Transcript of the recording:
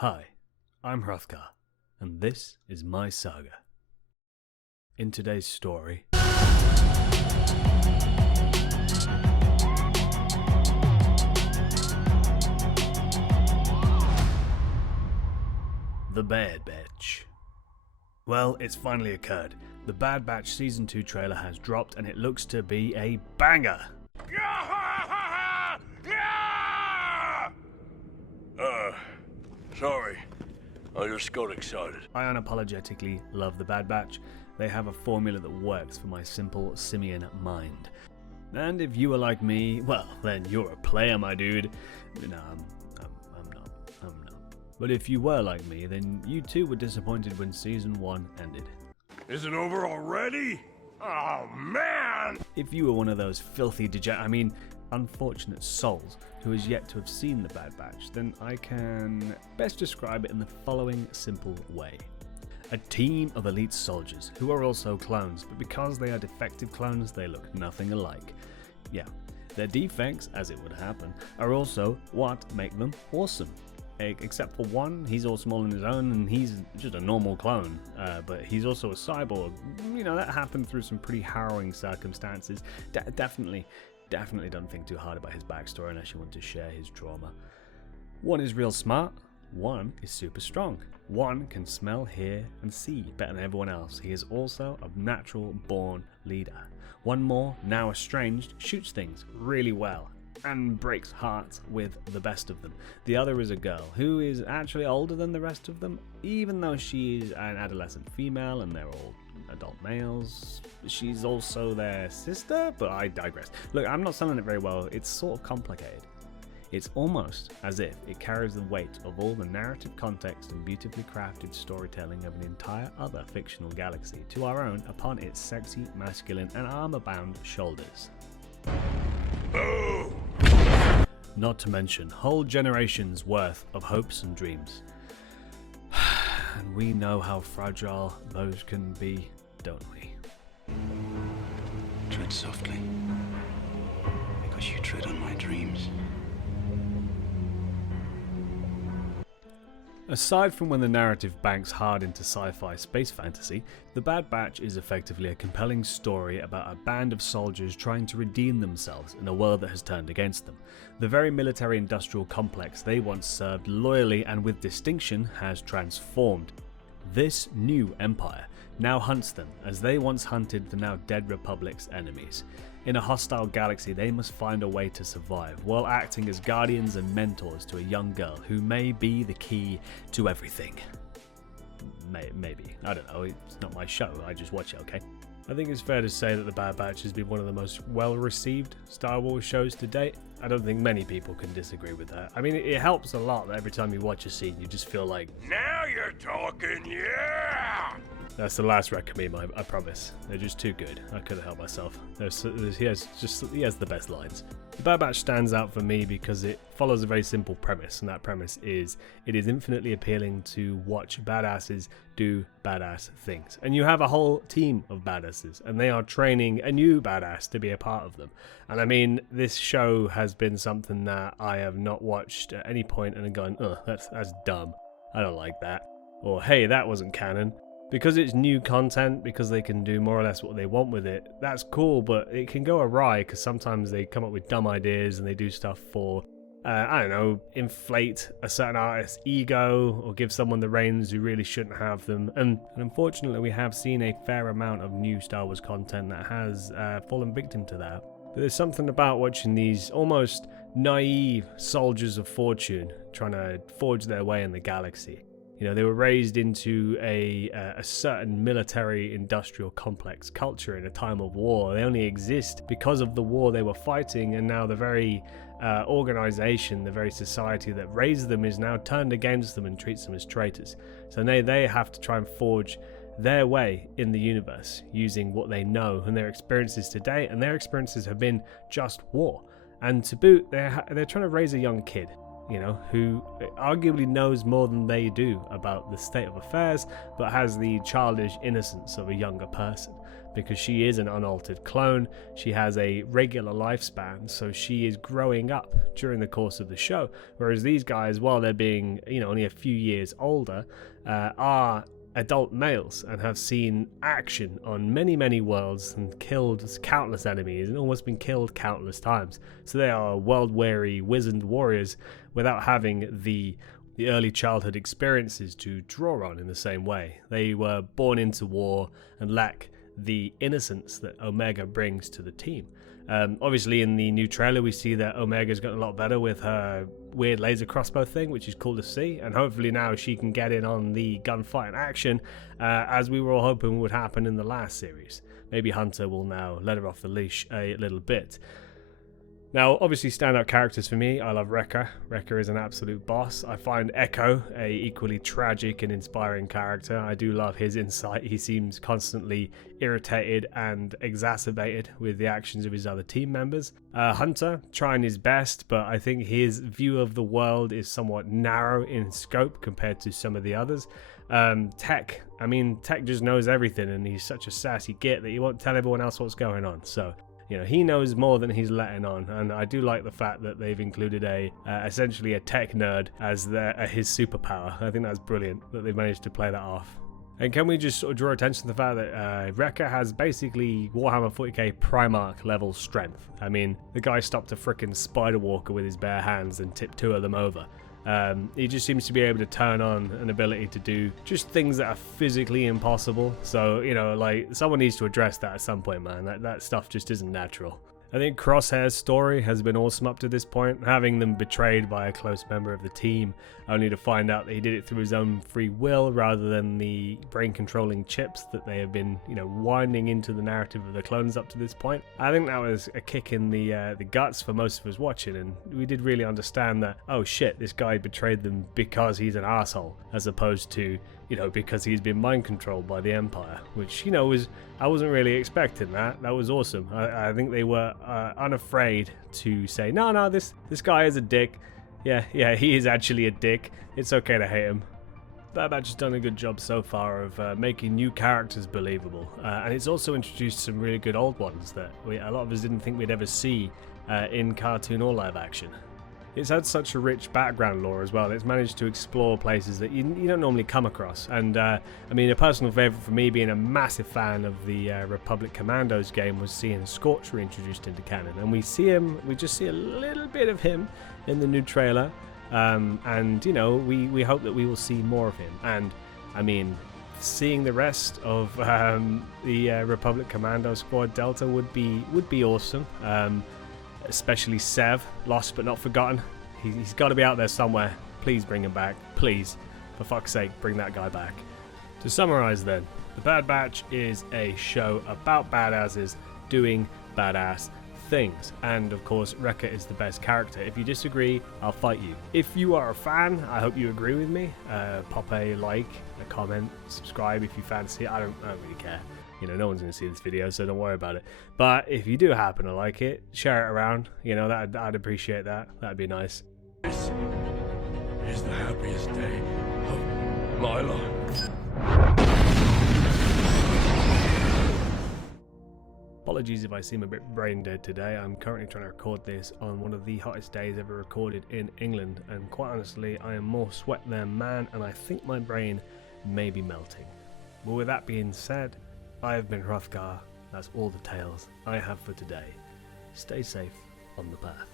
Hi, I'm Hrothgar, and this is my saga. In today's story, The Bad Batch. Well, it's finally occurred. The Bad Batch Season 2 trailer has dropped and it looks to be a banger. Sorry. I just got excited. I unapologetically love the Bad Batch. They have a formula that works for my simple simian mind. And if you are like me, well, then you're a player, my dude. No, I'm not. But if you were like me, then you too were disappointed when Season 1 ended. Is it over already? Oh, man! If you were one of those filthy unfortunate souls who has yet to have seen the Bad Batch, then I can best describe it in the following simple way. A team of elite soldiers who are also clones, but because they are defective clones, they look nothing alike. Yeah, their defects, as it would happen, are also what make them awesome. Except for one, he's awesome all on his own, and he's just a normal clone, but he's also a cyborg. You know, that happened through some pretty harrowing circumstances. Definitely don't think too hard about his backstory unless you want to share his trauma. One is real smart, one is super strong. One can smell, hear, and see better than everyone else. He is also a natural born leader. One more, now estranged, shoots things really well and breaks hearts with the best of them. The other is a girl who is actually older than the rest of them, even though she's an adolescent female and they're all adult males. She's also their sister, but I digress. Look, I'm not selling it very well. It's sort of complicated. It's almost as if it carries the weight of all the narrative context and beautifully crafted storytelling of an entire other fictional galaxy to our own upon its sexy, masculine, and armor-bound shoulders. Boo! Not to mention whole generations worth of hopes and dreams. And we know how fragile those can be, don't we? Tread softly, because you tread on my dreams. Aside from when the narrative banks hard into sci-fi space fantasy, The Bad Batch is effectively a compelling story about a band of soldiers trying to redeem themselves in a world that has turned against them. The very military-industrial complex they once served loyally and with distinction has transformed. This new empire now hunts them as they once hunted the now dead Republic's enemies. In a hostile galaxy, they must find a way to survive while acting as guardians and mentors to a young girl who may be the key to everything. Maybe. I don't know. It's not my show. I just watch it, okay? I think it's fair to say that The Bad Batch has been one of the most well-received Star Wars shows to date. I don't think many people can disagree with that. I mean, it helps a lot that every time you watch a scene, you just feel like, Now you're talking, yeah! That's the last recommend, I promise. They're just too good. I couldn't help myself. He has the best lines. The Bad Batch stands out for me because it follows a very simple premise, and that premise is it is infinitely appealing to watch badasses do badass things. And you have a whole team of badasses, and they are training a new badass to be a part of them. And I mean, this show has been something that I have not watched at any point and gone, that's dumb. I don't like that. Or, hey, that wasn't canon. Because it's new content, because they can do more or less what they want with it, that's cool, but it can go awry because sometimes they come up with dumb ideas and they do stuff for, inflate a certain artist's ego or give someone the reins who really shouldn't have them. And unfortunately, we have seen a fair amount of new Star Wars content that has fallen victim to that. But there's something about watching these almost naive soldiers of fortune trying to forge their way in the galaxy. You know, they were raised into a certain military-industrial complex culture in a time of war. They only exist because of the war they were fighting, and now the very organization, the very society that raised them is now turned against them and treats them as traitors. So now they have to try and forge their way in the universe using what they know and their experiences today, and their experiences have been just war. And to boot, they're trying to raise a young kid, you know, who arguably knows more than they do about the state of affairs, but has the childish innocence of a younger person. because she is an unaltered clone. She has a regular lifespan, so she is growing up during the course of the show. Whereas these guys, while they're being, only a few years older, are adult males and have seen action on many, many worlds and killed countless enemies and almost been killed countless times. So they are world-weary, wizened warriors without having the early childhood experiences to draw on in the same way. They were born into war and lack the innocence that Omega brings to the team. Obviously in the new trailer we see that Omega's gotten a lot better with her weird laser crossbow thing, which is cool to see, and hopefully now she can get in on the gunfight and action as we were all hoping would happen in the last series. Maybe Hunter will now let her off the leash a little bit. Now, obviously, standout characters for me, I love Wrecker. Wrecker is an absolute boss. I find Echo a equally tragic and inspiring character. I do love his insight. He seems constantly irritated and exacerbated with the actions of his other team members. Hunter, trying his best, but I think his view of the world is somewhat narrow in scope compared to some of the others. Tech just knows everything, and he's such a sassy git that he won't tell everyone else what's going on. So, he knows more than he's letting on, and I do like the fact that they've included essentially a tech nerd as his superpower. I think that's brilliant that they've managed to play that off. And can we just sort of draw attention to the fact that Wrecker has basically Warhammer 40k Primarch level strength? I mean, the guy stopped a frickin' spider walker with his bare hands and tipped 2 of them over. He just seems to be able to turn on an ability to do just things that are physically impossible. So, someone needs to address that at some point, man. That stuff just isn't natural. I think Crosshair's story has been awesome up to this point, having them betrayed by a close member of the team, only to find out that he did it through his own free will rather than the brain-controlling chips that they have been, winding into the narrative of the clones up to this point. I think that was a kick in the guts for most of us watching, and we did really understand that, oh shit, this guy betrayed them because he's an asshole, as opposed to, because he's been mind-controlled by the Empire, which, I wasn't really expecting that. That was awesome. I think they were unafraid to say, no, this guy is a dick. Yeah, he is actually a dick. It's okay to hate him. Bad Batch has done a good job so far of making new characters believable, and it's also introduced some really good old ones that a lot of us didn't think we'd ever see in cartoon or live action. It's had such a rich background lore as well. It's managed to explore places that you don't normally come across. And a personal favourite for me, being a massive fan of the Republic Commandos game, was seeing Scorch reintroduced into canon. And we just see a little bit of him in the new trailer. We hope that we will see more of him. And seeing the rest of the Republic Commando Squad Delta would be awesome. Especially Sev, lost but not forgotten. He's got to be out there somewhere. Please bring him back. Please, for fuck's sake, bring that guy back. To summarize then, The Bad Batch is a show about badasses doing badass things. And of course, Wrecker is the best character. If you disagree, I'll fight you. If you are a fan, I hope you agree with me. Pop a like, a comment, subscribe if you fancy it. I don't really care. No one's going to see this video, so don't worry about it. But if you do happen to like it, share it around. I'd appreciate that. That'd be nice. This is the happiest day of my life. Apologies if I seem a bit brain dead today. I'm currently trying to record this on one of the hottest days ever recorded in England, and quite honestly, I am more sweat than man, and I think my brain may be melting. But with that being said, I have been Hrothgar. That's all the tales I have for today. Stay safe on the path.